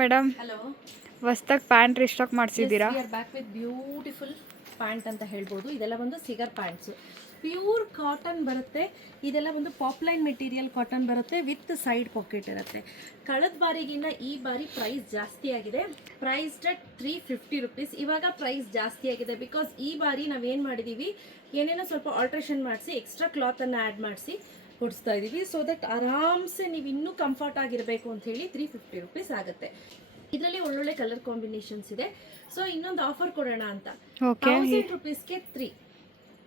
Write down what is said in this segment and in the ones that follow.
Madam. Hello. ಹೊಸ್ದಾಗಿ pant restock ಮಾಡಿಸಿದ್ದೀರಾ? We are back with beautiful pant ಅಂತ ಹೇಳ್ಬೋದು. ಇದೆಲ್ಲ ಒಂದು ಸಿಗರ್ ಪ್ಯಾಂಟ್ಸು, ಪ್ಯೂರ್ ಕಾಟನ್ ಬರುತ್ತೆ. ಇದೆಲ್ಲ ಒಂದು ಪಾಪ್ಲೈನ್ ಮೆಟೀರಿಯಲ್ ಕಾಟನ್ ಬರುತ್ತೆ ವಿತ್ ಸೈಡ್ ಪಾಕೆಟ್ ಇರುತ್ತೆ. ಕಳೆದ ಬಾರಿಗಿನ್ನ ಈ ಬಾರಿ ಪ್ರೈಸ್ ಜಾಸ್ತಿ ಆಗಿದೆ. Price at 350 rupees. ಇವಾಗ ಪ್ರೈಸ್ ಜಾಸ್ತಿ ಆಗಿದೆ ಬಿಕಾಸ್ ಈ ಬಾರಿ ನಾವೇನು ಮಾಡಿದ್ದೀವಿ, ಏನೇನೋ ಸ್ವಲ್ಪ ಆಲ್ಟ್ರೇಷನ್ ಮಾಡಿಸಿ ಎಕ್ಸ್ಟ್ರಾ ಕ್ಲಾತನ್ನು ಆ್ಯಡ್ ಮಾಡಿಸಿ ಕೊಡಿಸ್ತಾ ಇದ್ದೀವಿ. ಸೊ ದಟ್ ಆರಾಮ್ಸೆ ನೀವು ಇನ್ನೂ ಕಂಫರ್ಟ್ ಆಗಿರಬೇಕು ಅಂತ ಹೇಳಿ 350 ರುಪೀಸ್ ಆಗುತ್ತೆ. ಇದರಲ್ಲಿ ಒಳ್ಳೊಳ್ಳೆ ಕಲರ್ ಕಾಂಬಿನೇಷನ್ಸ್ ಇದೆ. ಸೊ ಇನ್ನೊಂದು ಆಫರ್ ಕೊಡೋಣ ಅಂತ, 1000 ರುಪೀಸ್ಗೆ 3.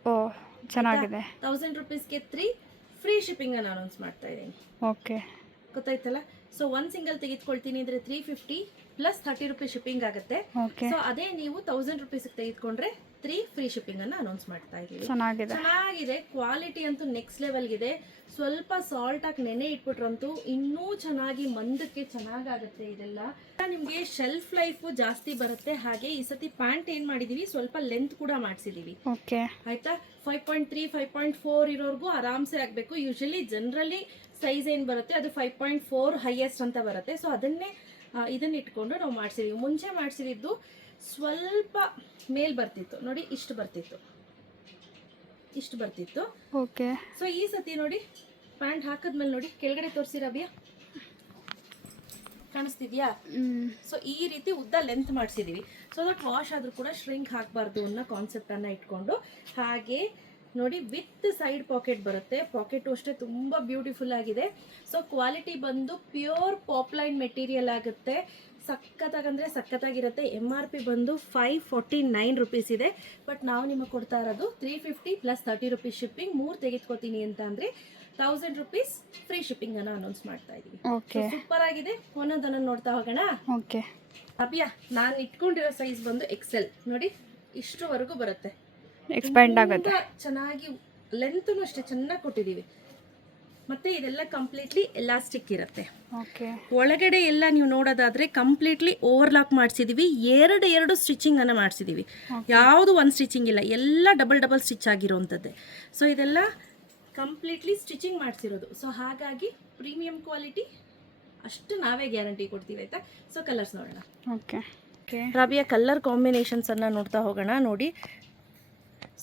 ಓ ಚೆನ್ನಾಗಿದೆ. 1000 ರುಪೀಸ್ಗೆ 3 ಫ್ರೀ ಶಿಪ್ಪಿಂಗ್ ಅನ್ನು ಅನೌನ್ಸ್ ಮಾಡ್ತಾ ಇದ್ದೀನಿ. ಓಕೆ, ಗೊತ್ತಾಯ್ತಲ್ಲ. ಸೊ ಒಂದು ಸಿಂಗಲ್ ತೆಗೆದುಕೊಳ್ತೀನಿ ಅಂದರೆ 350 ಪ್ಲಸ್ 30 ರುಪೀಸ್ ಶಿಪ್ಪಿಂಗ್ ಆಗುತ್ತೆ. ಸೊ ಅದೇ ನೀವು 1000 ರುಪೀಸ್ಗೆ ತೆಗೆದುಕೊಂಡ್ರೆ 3 ಫ್ರೀ ಶಿಪ್ಪಿಂಗ್ ಅನ್ನು ಅನೌನ್ಸ್ ಮಾಡ್ತಾ ಇದ್ದೀವಿ. ಚೆನ್ನಾಗಿದೆ. ಕ್ವಾಲಿಟಿ ಅಂತೂ ನೆಕ್ಸ್ಟ್ ಲೆವೆಲ್ಗಿದೆ. ಸ್ವಲ್ಪ ಸಾಲ್ಟ್ ಹಾಕಿ ನೆನೆ ಇಟ್ಬಿಟ್ರಂತೂ ಇನ್ನೂ ಚೆನ್ನಾಗಿ ಮಂದಕ್ಕೆ ಚೆನ್ನಾಗಾಗುತ್ತೆ. ಇದೆಲ್ಲ ನಿಮಗೆ ಶೆಲ್ಫ್ ಲೈಫು ಜಾಸ್ತಿ ಬರುತ್ತೆ. ಹಾಗೆ ಈ ಸತಿ ಪ್ಯಾಂಟ್ ಏನು ಮಾಡಿದೀವಿ, ಸ್ವಲ್ಪ ಲೆಂತ್ ಕೂಡ ಮಾಡಿಸಿದೀವಿ. ಆಯ್ತಾ, 5.3 5.4 ಇರೋರ್ಗೂ ಆರಾಮ್ಸೆ ಆಗಬೇಕು. ಯೂಶಲಿ ಜನರಲಿ ಸೈಜ್ ಏನು ಬರುತ್ತೆ ಅದು 5.4 ಹೈಯೆಸ್ಟ್ ಅಂತ ಬರುತ್ತೆ. ಸೊ ಇದನ್ನ ಇಟ್ಕೊಂಡು ನಾವು ಮಾಡಿಸಿದೀವಿ. ಮುಂಚೆ ಮಾಡಿಸಿದ್ದು ಸ್ವಲ್ಪ ಮೇಲ್ ಬರ್ತಿತ್ತು ನೋಡಿ, ಇಷ್ಟು ಬರ್ತಿತ್ತು. ಓಕೆ. ಸೊ ಈ ಸತಿ ನೋಡಿ ಪ್ಯಾಂಟ್ ಹಾಕಿದ್ಮೇಲೆ ನೋಡಿ ಕೆಳಗಡೆ ತೋರಿಸಿರಬಿಯಾ, ಕಾಣಿಸ್ತಿದ್ಯಾ? ಸೊ ಈ ರೀತಿ ಉದ್ದ ಲೆಂತ್ ಮಾಡಿಸಿದೀವಿ. ಸೊ ದಟ್ ವಾಶ್ ಆದ್ರೂ ಕೂಡ ಶ್ರಿಂಕ್ ಹಾಕಬಾರ್ದು ಅನ್ನೋ ಕಾನ್ಸೆಪ್ಟ್ ಅನ್ನ ಇಟ್ಕೊಂಡು. ಹಾಗೆ ನೋಡಿ ವಿತ್ ಸೈಡ್ ಪಾಕೆಟ್ ಬರುತ್ತೆ. ಪಾಕೆಟ್ ಅಷ್ಟೇ ತುಂಬಾ ಬ್ಯೂಟಿಫುಲ್ ಆಗಿದೆ. ಸೊ ಕ್ವಾಲಿಟಿ ಬಂದು ಪ್ಯೂರ್ ಪಾಪ್ಲೈನ್ ಮೆಟೀರಿಯಲ್ ಆಗುತ್ತೆ. ಸಖತ್ತಾಗಿರುತ್ತೆ. MRP ಬಂದು 549 ರುಪೀಸ್ ಇದೆ. ಬಟ್ ನಾವು ನಿಮಗೆ ಕೊಡ್ತಾ ಇರೋದು 350 ಪ್ಲಸ್ 30 ರುಪೀಸ್ ಶಿಪ್ಪಿಂಗ್. 3 ತೆಗೆದುಕೋತೀನಿ ಅಂತ ಅಂದ್ರೆ 1000 ರುಪೀಸ್ ಫ್ರೀ ಶಿಪ್ಪಿಂಗ್ ಅನ್ನ ಅನೌನ್ಸ್ ಮಾಡ್ತಾ ಇದೀವಿ. ಸೂಪರ್ ಆಗಿದೆ. ಒಂದೊಂದನ್ನು ನೋಡ್ತಾ ಹೋಗೋಣ. ಅಭಿಯಾ, ನಾನು ಇಟ್ಕೊಂಡಿರೋ ಸೈಜ್ ಬಂದು XL ನೋಡಿ, ಇಷ್ಟುವರೆಗೂ ಬರುತ್ತೆ. ಎಕ್ಸ್ಪ್ಯಾಂಡ್ ಆಗುತ್ತೆ. ಚೆನ್ನಾಗಿ ಲೆಂತ್ ಅಷ್ಟೇ ಚೆನ್ನಾಗಿ ಕೊಟ್ಟಿದೀವಿ. ಮತ್ತೆ ಇದೆಲ್ಲ ಕಂಪ್ಲೀಟ್ಲಿ ಎಲಾಸ್ಟಿಕ್ ಇರುತ್ತೆ. ಒಳಗಡೆ ಎಲ್ಲ ನೀವು ನೋಡೋದಾದ್ರೆ ಕಂಪ್ಲೀಟ್ಲಿ ಓವರ್ಲಾಕ್ ಮಾಡಿಸಿದೀವಿ. ಎರಡು ಸ್ಟಿಚಿಂಗ್ ಅನ್ನ ಮಾಡಿಸಿದೀವಿ. ಯಾವುದು ಒಂದು ಸ್ಟಿಚಿಂಗ್ ಇಲ್ಲ, ಎಲ್ಲ ಡಬಲ್ ಸ್ಟಿಚ್ ಆಗಿರುವಂಥದ್ದೇ. ಸೊ ಇದೆಲ್ಲ ಕಂಪ್ಲೀಟ್ಲಿ ಸ್ಟಿಚಿಂಗ್ ಮಾಡಿಸಿರೋದು. ಸೊ ಹಾಗಾಗಿ ಪ್ರೀಮಿಯಂ ಕ್ವಾಲಿಟಿ ಅಷ್ಟು ನಾವೇ ಗ್ಯಾರಂಟಿ ಕೊಡ್ತೀವಿ. ಆಯ್ತಾ. ಸೊ ಕಲರ್ಸ್ ನೋಡೋಣ. ರಾಬಿಯಾ, ಕಲರ್ ಕಾಂಬಿನೇಷನ್ಸ್ ಅನ್ನ ನೋಡ್ತಾ ಹೋಗೋಣ. ನೋಡಿ,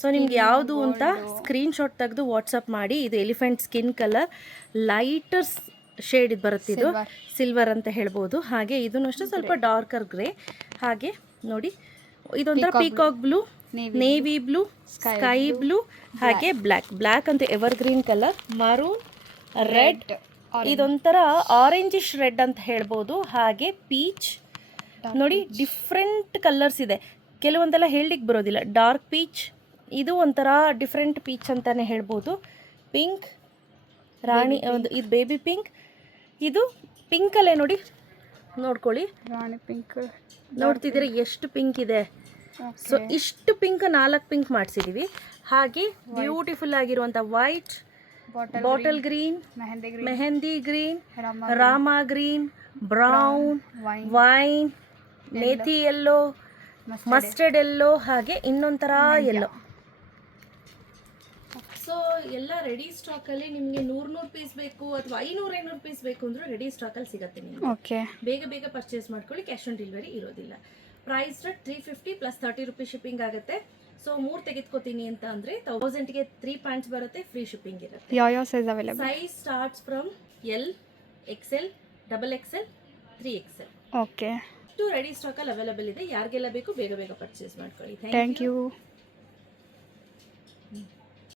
ಸೊ ನಿಮ್ಗೆ ಯಾವುದು ಅಂತ ಸ್ಕ್ರೀನ್ಶಾಟ್ ತೆಗೆದು ವಾಟ್ಸಪ್ ಮಾಡಿ. ಇದು elephant skin colour, lighter shade ಇದು ಬರುತ್ತೆ. ಇದು ಸಿಲ್ವರ್ ಅಂತ ಹೇಳ್ಬೋದು. ಹಾಗೆ ಇದನ್ನು ಅಷ್ಟೇ ಸ್ವಲ್ಪ ಡಾರ್ಕರ್ ಗ್ರೇ. ಹಾಗೆ ನೋಡಿ, ಇದೊಂಥರ peacock blue, navy blue, sky blue, ಹಾಗೆ ಬ್ಲ್ಯಾಕ್ ಅಂತ ever green colour, maroon, red, ಇದೊಂಥರ ಆರೆಂಜಿಶ್ ರೆಡ್ ಅಂತ ಹೇಳ್ಬೋದು. ಹಾಗೆ ಪೀಚ್ ನೋಡಿ, ಡಿಫ್ರೆಂಟ್ ಕಲರ್ಸ್ ಇದೆ. ಕೆಲವೊಂದೆಲ್ಲ ಹೇಳಲಿಕ್ಕೆ ಬರೋದಿಲ್ಲ. ಡಾರ್ಕ್ ಪೀಚ್, ಇದು ಒಂಥರ ಡಿಫ್ರೆಂಟ್ ಪೀಚ್ ಅಂತಾನೆ ಹೇಳ್ಬೋದು. ಪಿಂಕ್, ರಾಣಿ, ಇದು ಬೇಬಿ ಪಿಂಕ್, ಇದು ಪಿಂಕಲ್ಲೇ ನೋಡಿ, ನೋಡ್ಕೊಳ್ಳಿ. ರಾಣಿ ಪಿಂಕ್ ನೋಡ್ತಿದ್ದೀರಾ ಎಷ್ಟು ಪಿಂಕ್ ಇದೆ. ಸೊ ಇಷ್ಟು ಪಿಂಕ್ 4 ಪಿಂಕ್ ಮಾಡಿಸಿದೀವಿ. ಹಾಗೆ ಬ್ಯೂಟಿಫುಲ್ ಆಗಿರುವಂಥ white, bottle green, mehndi green, Rama green, brown, wine, methi yellow, mustard yellow, ಹಾಗೆ ಇನ್ನೊಂಥರ ಯೆಲ್ಲೋ. ಸೊ ಎಲ್ಲ ರೆಡಿ ಸ್ಟಾಕಲ್ಲಿ ನಿಮಗೆ 100 ಪೀಸ್ ಬೇಕು ಅಥವಾ 500 ಪೀಸ್ ಬೇಕು ಅಂದ್ರೆ ರೆಡಿ ಸ್ಟಾಕಲ್ಲಿ ಸಿಗುತ್ತೆ. ನಿಮಗೆ ಬೇಗ ಪರ್ಚೇಸ್ ಮಾಡ್ಕೊಳ್ಳಿ. ಕ್ಯಾಶ್ ಆನ್ ಡೆಲಿವರಿ ಇರೋದಿಲ್ಲ. ಪ್ರೈಸ್ 350 ಪ್ಲಸ್ 30 ರುಪೀಸ್ ಶಿಪ್ಪಿಂಗ್ ಆಗುತ್ತೆ. ಸೊ 3 ತೆಗೆದುಕೋತೀನಿ ಅಂತ ಅಂದ್ರೆ 1000ಗೆ 3 ಪ್ಯಾಂಟ್ಸ್ ಬರುತ್ತೆ, ಫ್ರೀ ಶಿಪ್ಪಿಂಗ್ ಇರುತ್ತೆ. ಯಾವ size available? Size starts from L, XL, XXL, 3XL. Okay. Ready ಸ್ಟಾಕಲ್ಲಿ ಅವೈಲೇಬಲ್ ಇದೆ. ಯಾರಿಗೆಲ್ಲ ಬೇಕು ಬೇಗ ಪರ್ಚೇಸ್ ಮಾಡ್ಕೊಳ್ಳಿ. Thank you.